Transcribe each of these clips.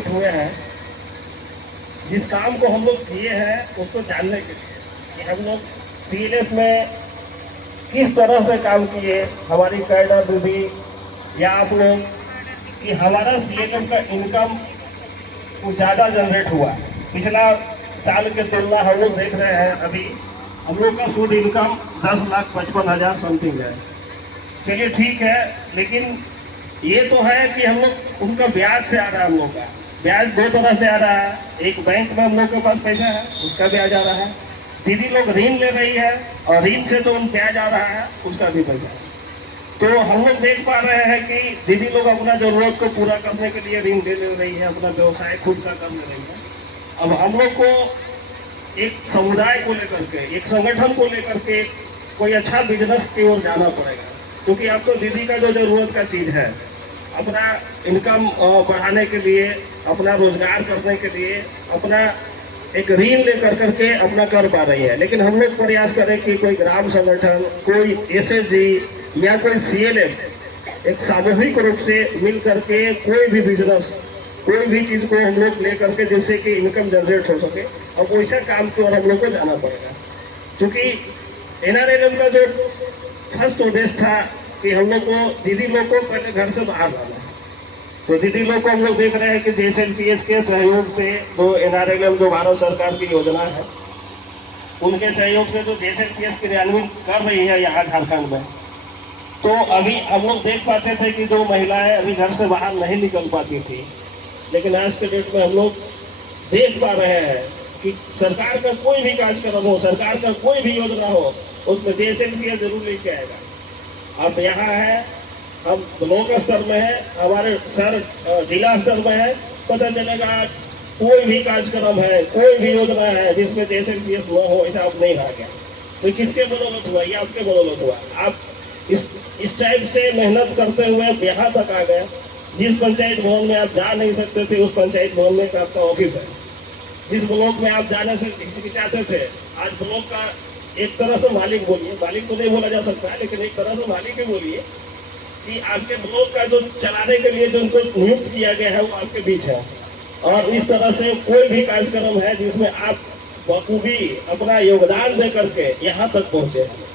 एकत्रित हुए हैं जिस काम को हम लोग किए हैं उसको जानने के लिए कि हम लोग सीएलएफ में किस तरह से काम किए, हमारी कैडर दीदी या आप लोग, कि हमारा सीएलएफ का इनकम कुछ ज़्यादा जनरेट हुआ। पिछला साल के तुलना हम लोग देख रहे हैं, अभी हम लोग का सूद इनकम 10,55,000 समथिंग है। चलिए ठीक है, लेकिन ये तो है कि हम लोग उनका ब्याज से आ रहा है, हम लोग का ब्याज दो तरह से आ रहा है। एक बैंक में हम लोग के पास पैसा है, उसका ब्याज आ रहा है। दीदी लोग ऋण ले रही है और ऋण से तो उन ब्याज आ रहा है, उसका भी पैसा है। तो हम लोग देख पा रहे हैं कि दीदी लोग अपना जरूरत को पूरा करने के लिए ऋण ले रही है, अपना व्यवसाय खुद का कर ले रही है। अब हम लोग को एक समुदाय को लेकर के, एक संगठन को लेकर के कोई अच्छा बिजनेस की ओर जाना पड़ेगा, क्योंकि अब तो दीदी का जो जरूरत का चीज़ है, अपना इनकम बढ़ाने के लिए, अपना रोजगार करने के लिए, अपना एक ऋण ले करके अपना कर पा रही है। लेकिन हम लोग प्रयास करें कि कोई ग्राम संगठन, कोई एसएचजी या कोई सीएलएफ एक सामूहिक रूप से मिल करके कोई भी बिजनेस, कोई भी चीज़ को हम लोग ले करके जिससे कि इनकम जनरेट हो सके, और वैसा काम की ओर हम लोग को जाना पड़ेगा। क्योंकि एनआरएलएम का जो फर्स्ट उद्देश्य था कि हम लोग को, दीदी लोग को पहले घर से बाहर लाना है। तो दीदी लोग को हम लोग देख रहे हैं कि जेएसएलपीएस के सहयोग से जो एनआरएलएम जो भारत सरकार की योजना है, उनके सहयोग से जो जेएसएलपीएस क्रियान्वित कर रही है यहाँ झारखंड में, तो अभी हम लोग देख पाते थे कि जो महिलाएं अभी घर से बाहर नहीं निकल पाती थी, लेकिन आज के डेट में हम लोग देख पा रहे हैं कि सरकार का कोई भी कार्यक्रम हो, सरकार का कोई भी योजना हो, उसमें जेएसएलपीएस जरूर लेके आएगा। अब यहाँ है, हम ब्लॉक स्तर में है, हमारे सर जिला स्तर में है, पता चलेगा कोई भी कार्यक्रम है, कोई भी योजना है जिसमें जेएसएलपीएस न हो, ऐसा आप नहीं रहा गया। तो किसके बदौलत हुआ? ये आपके बदौलत हुआ। आप इस टाइप से मेहनत करते हुए यहाँ तक आ गए। जिस पंचायत भवन में आप जा नहीं सकते थे, उस पंचायत भवन में आपका ऑफिस है। जिस ब्लॉक में आप जाने से हिचकिचाते थे, आज ब्लॉक का एक तरह से मालिक बोलिए, मालिक तो नहीं बोला जा सकता है, लेकिन एक तरह से मालिक ही बोलिए कि आपके ब्लॉक का जो चलाने के लिए जो उनको नियुक्त किया गया है वो आपके बीच है। और इस तरह से कोई भी कार्यक्रम है जिसमें आप बखूबी अपना योगदान दे करके यहाँ तक पहुँचे हैं।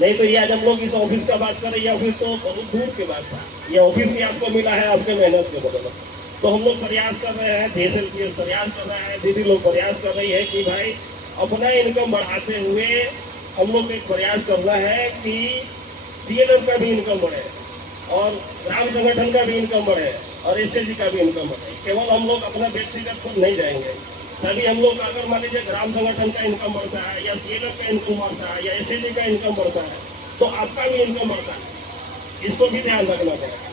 नहीं तो ये आज हम लोग इस ऑफिस का बात करें, ये ऑफिस तो बहुत दूर की बात था। ये ऑफिस भी आपको मिला है आपके मेहनत के बदौलत। तो हम लोग प्रयास कर रहे हैं, जेएसएलपीएस प्रयास कर रहा है, दीदी लोग प्रयास कर रही है कि भाई अपना इनकम बढ़ाते हुए हम लोग एक प्रयास करना है कि सीएलएफ का भी इनकम बढ़े और ग्राम संगठन का भी इनकम बढ़े और एसएचजी का भी इनकम बढ़े। केवल हम लोग अपना व्यक्तिगत खुद नहीं जाएंगे, तभी हम लोग अगर मान लीजिए ग्राम संगठन का इनकम बढ़ता है या सीएलएफ का इनकम बढ़ता है या एसएचजी का इनकम बढ़ता है, तो आपका भी इनकम बढ़ता है। इसको भी ध्यान रखना पड़ेगा।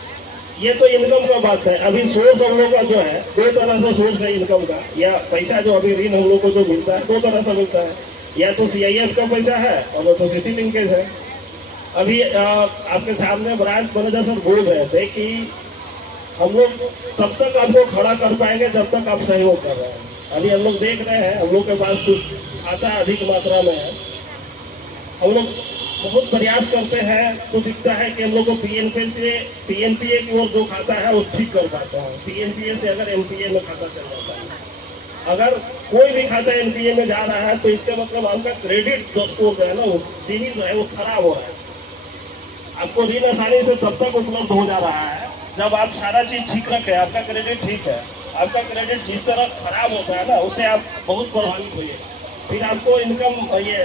ये तो इनकम का बात है। अभी सोर्स हम लोग का जो है, दो तरह से सोर्स है इनकम का, या पैसा जो अभी ऋण हम लोग को जो मिलता है दो तरह से मिलता है, या तो सीआईएफ का पैसा है और तो सीसी लिंकेज है। अभी आपके सामने ब्रांच मैनेजर सर बोल रहे थे कि हम लोग तब तक आपको खड़ा कर पाएंगे जब तक आप सहयोग कर रहे हैं। अभी हम लोग देख रहे हैं, हम लोग के पास कुछ खाता अधिक मात्रा में है, हम लोग बहुत प्रयास करते हैं तो दिखता है कि हम लोग को पीएनपीए की ओर जो खाता है वो ठीक कर पाते हैं। पीएनपीए से अगर एनपीए में खाता चल जाता है, अगर कोई भी खाता एनपीए में जा रहा है तो इसका मतलब आपका क्रेडिट जो स्कोर जो है ना, वो सीरीज जो है वो खराब हो रहा है। आपको ऋण आसानी से तब तक उपलब्ध हो जा रहा है जब आप सारा चीज ठीक रखें, आपका क्रेडिट ठीक है। आपका क्रेडिट जिस तरह खराब होता है ना, उससे आप बहुत प्रभावित होइए, फिर आपको इनकम, ये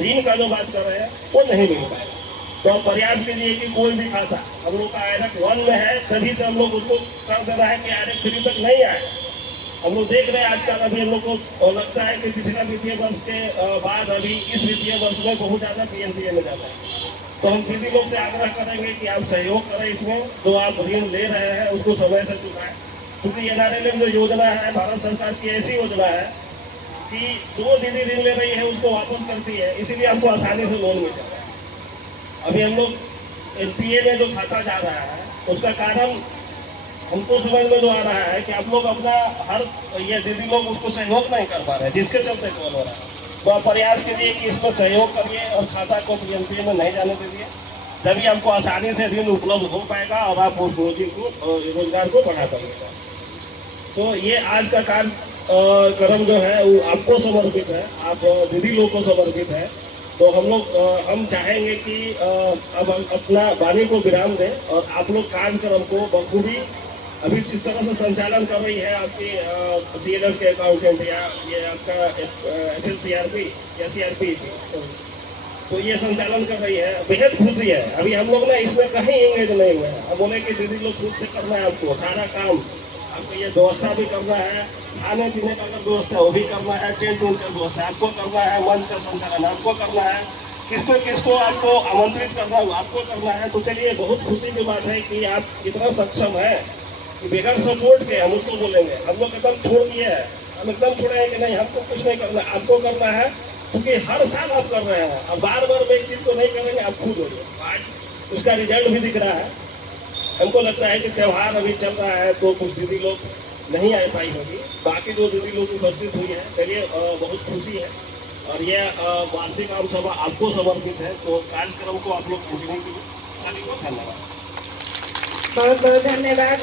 ऋण का जो बात कर रहे हैं वो नहीं मिल पाए। तो हम प्रयास कीजिए कि कोई भी खाता हम लोग का आयरक 1 में है, तभी से हम लोग उसको कर दे रहा है कि आयरक 3 तक नहीं आए। हम लोग देख रहे हैं आजकल, अभी हम लोग को लगता है कि पिछला वित्तीय वर्ष के बाद अभी इस वित्तीय वर्ष में बहुत ज़्यादा पीएनपीए में जाता है। तो हम दीदी लोग से आग्रह करेंगे कि आप सहयोग करें, इसमें जो आप ऋण ले रहे हैं उसको समय से चुकाएं। क्योंकि एनआरएलएम जो योजना है भारत सरकार की ऐसी योजना है कि जो दीदी ऋण ले रही है उसको वापस करती है, इसीलिए आपको आसानी से लोन मिल जाता है। अभी हम लोग एनपीए में जो खाता जा रहा है उसका कारण हमको समझ में जो आ रहा है कि आप लोग अपना ये दीदी लोग उसको सहयोग नहीं कर पा रहे हैं, जिसके चलते कॉल हो रहा है। तो आप प्रयास कीजिए कि इसमें सहयोग करिए और खाता को पीएनपीए में नहीं जाने दीजिए, तभी आपको आसानी से ऋण उपलब्ध हो पाएगा और आप उस रोजी को, रोजगार को बढ़ा पाइएगा। तो ये आज का कार्यक्रम जो है वो आपको समर्पित है, आप दीदी लोग को समर्पित है। तो हम चाहेंगे कि अब हम अपना वाणी को विराम दें और आप लोग कार्यक्रम को बखूबी अभी जिस तरह से संचालन कर रही है आपकी सीएलएफ के अकाउंटेंट या ये आपका एफएलसीआरपी या सीआरपी, तो ये संचालन कर रही है, बेहद खुशी है। अभी हम लोग ना इसमें कहीं एंगेज नहीं हुए हैं। हम बोले कि दीदी लोग खुद से करना है, आपको सारा काम, आपको ये व्यवस्था भी करना है, खाने पीने का अगर व्यवस्था वो भी करना है, टेंट उंट का व्यवस्था आपको करना है, मंच का संचालन आपको करना है, किसको किसको आपको आमंत्रित करना है आपको करना है। तो चलिए, बहुत खुशी की बात है कि आप इतना सक्षम है कि बगैर सपोर्ट के हम उसको बोलेंगे। हम लोग एकदम छोड़ दिए है, हम एकदम छोड़े हैं कि नहीं हमको कुछ नहीं करना, आपको करना है, क्योंकि हर साल आप कर रहे हैं। अब बार बार एक चीज को नहीं करेंगे, आप खुद हो गए। आज उसका रिजल्ट भी दिख रहा है। हमको लगता है कि त्यौहार अभी चल रहा है तो कुछ दीदी लोग नहीं आ पाई होगी, बाकी जो दीदी लोग उपस्थित हुई है, चलिए बहुत खुशी है। और ये वार्षिक आम सभा आपको समर्पित है, तो कार्यक्रम को आप लोग कंटिन्यू कीजिए। सभी को धन्यवाद। बहुत बहुत धन्यवाद।